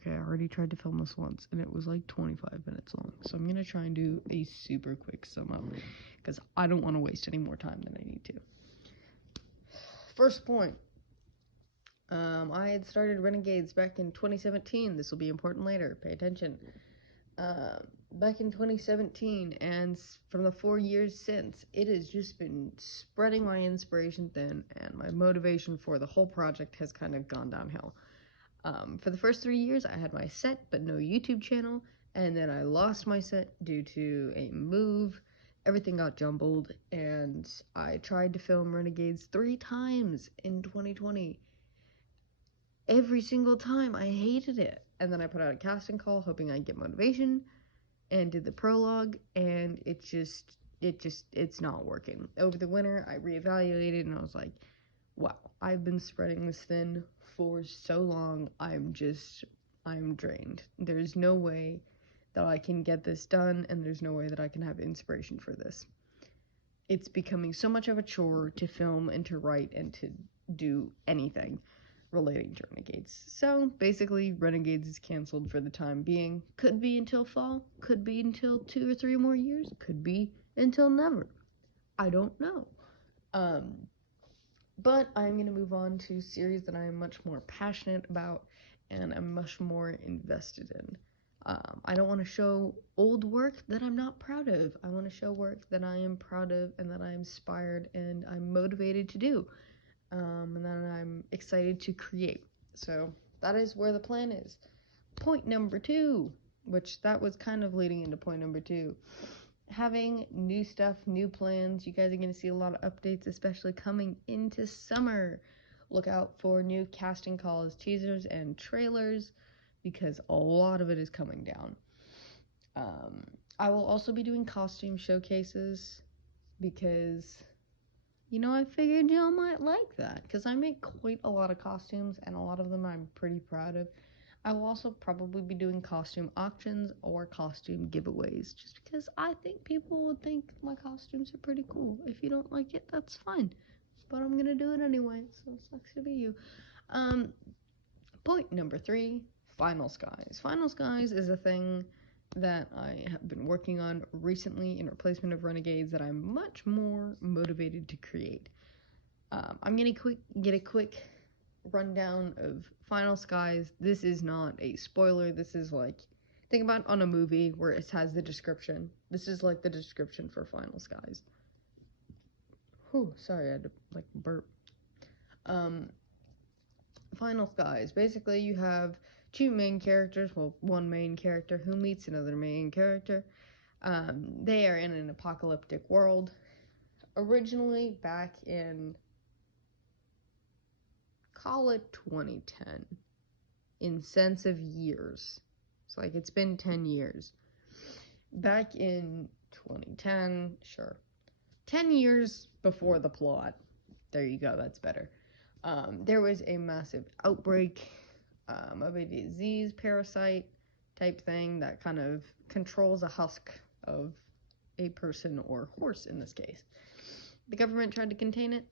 okay, I already tried to film this once, and it was like 25 minutes long, so I'm gonna try and do a super quick sum up, because I don't want to waste any more time than I need to. First point. I had started Renegades back in 2017. This will be important later. Pay attention. Back in 2017, and from the 4 years since, it has just been spreading my inspiration thin, and my motivation for the whole project has kind of gone downhill. For the first 3 years, I had my set, but no YouTube channel, and then I lost my set due to a move. Everything got jumbled, and I tried to film Renegades 3 times in 2020. Every single time, I hated it. And then I put out a casting call, hoping I'd get motivation, and did the prologue, and it's not working. Over the winter, I reevaluated, and I was like, wow, I've been spreading this thin for so long, I'm drained. There's no way that I can get this done, and there's no way that I can have inspiration for this. It's becoming so much of a chore to film and to write and to do anything relating to Renegades. So basically, Renegades is canceled for the time being. Could be until fall, could be until 2 or 3 more years, could be until never. I don't know. But I'm going to move on to a series that I am much more passionate about and I'm much more invested in. I don't want to show old work that I'm not proud of. I want to show work that I am proud of and that I'm inspired and I'm motivated to do. And that I'm excited to create. So that is where the plan is. Point number 2, which that was kind of leading into point number 2. Having new stuff, new plans. You guys are going to see a lot of updates, especially coming into summer. Look out for new casting calls, teasers, and trailers, because a lot of it is coming down. I will also be doing costume showcases, because I figured y'all might like that, because I make quite a lot of costumes, and a lot of them I'm pretty proud of. I will also probably be doing costume auctions or costume giveaways, just because I think people would think my costumes are pretty cool. If you don't like it, that's fine, but I'm gonna do it anyway, so it sucks to be you. Point number 3, Final Skies. Final Skies is a thing that I have been working on recently in replacement of Renegades that I'm much more motivated to create. I'm gonna get a quick rundown of Final Skies. This is not a spoiler. This is like, think about on a movie where it has the description. This is like the description for Final Skies. Whew, sorry, I had to burp. Final Skies. Basically, you have 2 main characters, well, 1 main character who meets another main character. They are in an apocalyptic world. Originally, back in, call it 2010, in sense of years. It's it's been 10 years. Back in 2010, sure. 10 years before the plot. There you go, that's better. There was a massive outbreak of a disease parasite type thing that kind of controls a husk of a person or horse in this case. The government tried to contain it,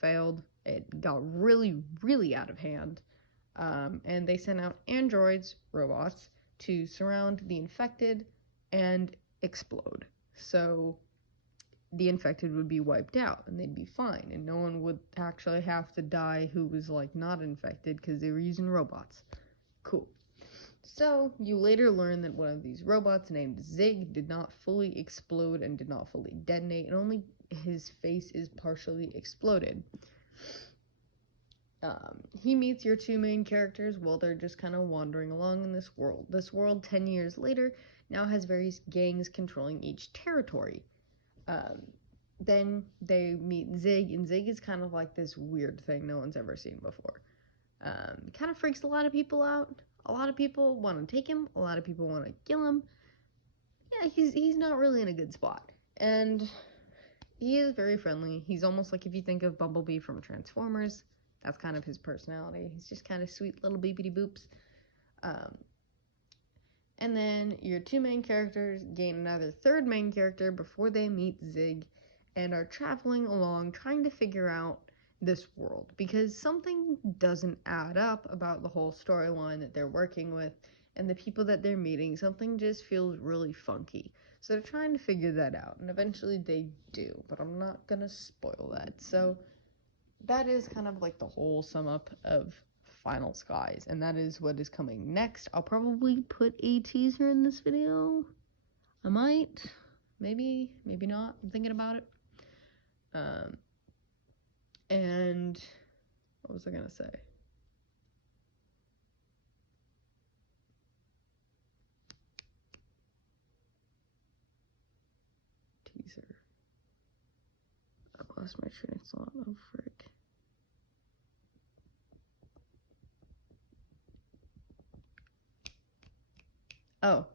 failed. It got really, really out of hand, and they sent out androids, robots, to surround the infected and explode. So the infected would be wiped out and they'd be fine, and no one would actually have to die who was not infected because they were using robots. Cool. So you later learn that one of these robots named Zig did not fully explode and did not fully detonate, and only his face is partially exploded. He meets your 2 main characters while they're just kind of wandering along in this world. This world, 10 years later, now has various gangs controlling each territory. Then they meet Zig, and Zig is kind of like this weird thing no one's ever seen before. Kind of freaks a lot of people out. A lot of people want to take him. A lot of people want to kill him. Yeah, he's not really in a good spot. And he is very friendly. He's almost like if you think of Bumblebee from Transformers. That's kind of his personality. He's just kind of sweet little beepity boops. And then your 2 main characters gain another 3rd main character before they meet Zig and are traveling along trying to figure out this world, because something doesn't add up about the whole storyline that they're working with and the people that they're meeting. Something just feels really funky. So they're trying to figure that out, and eventually they do, but I'm not gonna spoil that. So that is kind of like the whole sum up of Final Skies, and that is what is coming next. I'll probably put a teaser in this video. I might, maybe not. I'm thinking about it. And what was I gonna say? Teaser. I lost my train of thought. Oh, frick. Oh,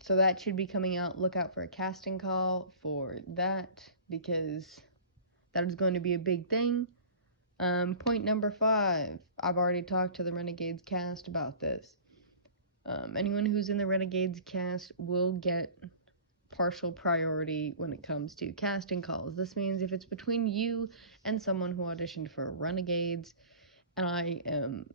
so that should be coming out. Look out for a casting call for that, because that is going to be a big thing. Point number 5. I've already talked to the Renegades cast about this. Anyone who's in the Renegades cast will get partial priority when it comes to casting calls. This means if it's between you and someone who auditioned for Renegades, and I am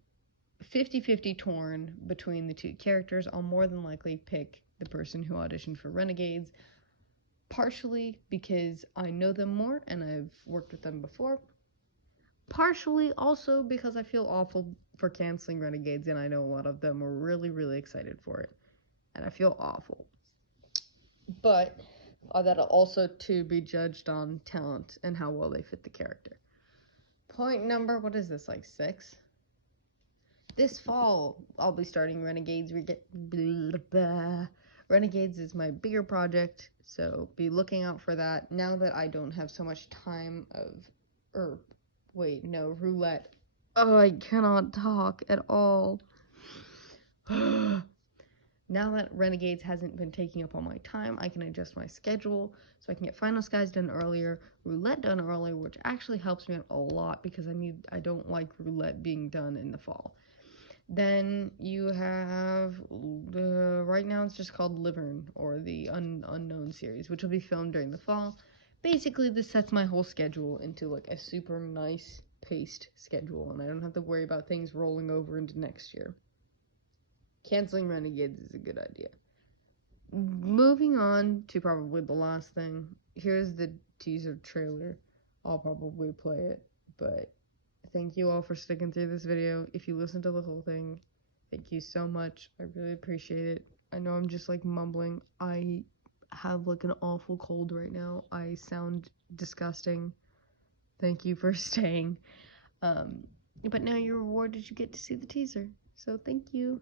50-50 torn between the two characters, I'll more than likely pick the person who auditioned for Renegades, partially because I know them more and I've worked with them before, partially also because I feel awful for canceling Renegades, and I know a lot of them were really, really excited for it, and I feel awful. But that'll also to be judged on talent and how well they fit the character. Point number, what is this, like 6? This fall, I'll be starting Renegades. Renegades is my bigger project, so be looking out for that. Now that I don't have so much time roulette. Oh, I cannot talk at all. Now that Renegades hasn't been taking up all my time, I can adjust my schedule so I can get Final Skies done earlier, Roulette done earlier, which actually helps me out a lot because I don't like Roulette being done in the fall. Then you have, right now it's just called Livern, or the Unknown series, which will be filmed during the fall. Basically, this sets my whole schedule into like a super nice paced schedule, and I don't have to worry about things rolling over into next year. Canceling Renegades is a good idea. Moving on to probably the last thing. Here's the teaser trailer. I'll probably play it, but thank you all for sticking through this video. If you listen to the whole thing, thank you so much. I really appreciate it. I know I'm just like mumbling. I have like an awful cold right now. I sound disgusting. Thank you for staying. But now your reward is you get to see the teaser. So thank you.